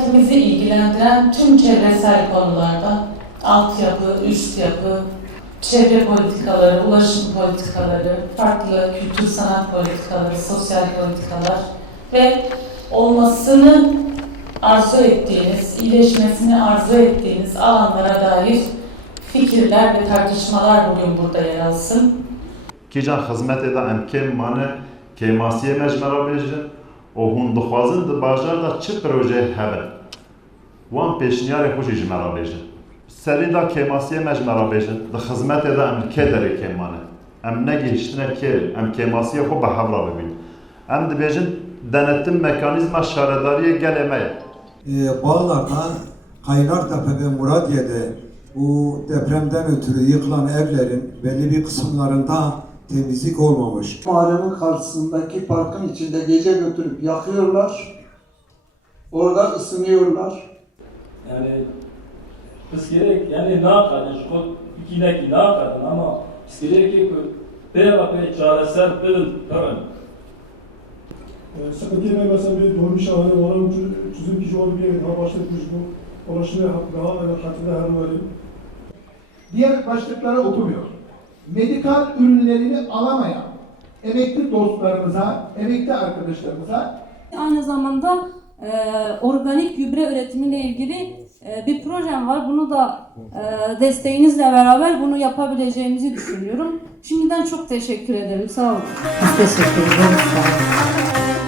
kentimizi ilgilendiren tüm çevresel konularda altyapı, üst yapı, çevre politikaları, ulaşım politikaları, farklı kültür sanat politikaları, sosyal politikalar ve olmasını arzu ettiğiniz, iyileşmesini arzu ettiğiniz alanlara dair fikirler ve tartışmalar bugün burada yer alsın. Kijan hizmet eden kem manı kemasiye mecmera bejin, و هون دخوازن د باجار دا چه پروژه هبه وان پیشنیار خوشی جمرا بیجن سری دا که ماسیه مجمرا بیجن د خدمت دا ام که داره که مانه ام نگیشتنه که ام که ماسیه خو به حولا ببین ام د بیجن denetim mekanizma şaredariye gelemeye. e, Bağlar'da, Kaynartepe ve Muradiye'de bu depremden ötürü yıkılan evlerin belli bir kısımlarında temizlik olmamış. Mahallenin karşısındaki parkın içinde gece götürüp yakıyorlar. Orada ısınıyorlar. Yani gerek yani ne kadar şu ikideki ne kadar ama biz gerek ki be bakı çaresel bilin tamam. Ee, sıkıntı mesela bir dolmuş hali olan çö- çözüm kişi olup bir daha başlatmış bu. Ulaşımı daha hatırda her verin. diğer başlıklara oturmuyor. Medikal ürünlerini alamayan emekli dostlarımıza, emekli arkadaşlarımıza Aynı zamanda e, organik gübre üretimiyle ilgili e, bir projem var. Bunu da e, desteğinizle beraber bunu yapabileceğimizi düşünüyorum. Şimdiden çok teşekkür ederim. Sağ olun. Biz teşekkür ederiz. Sağ olun.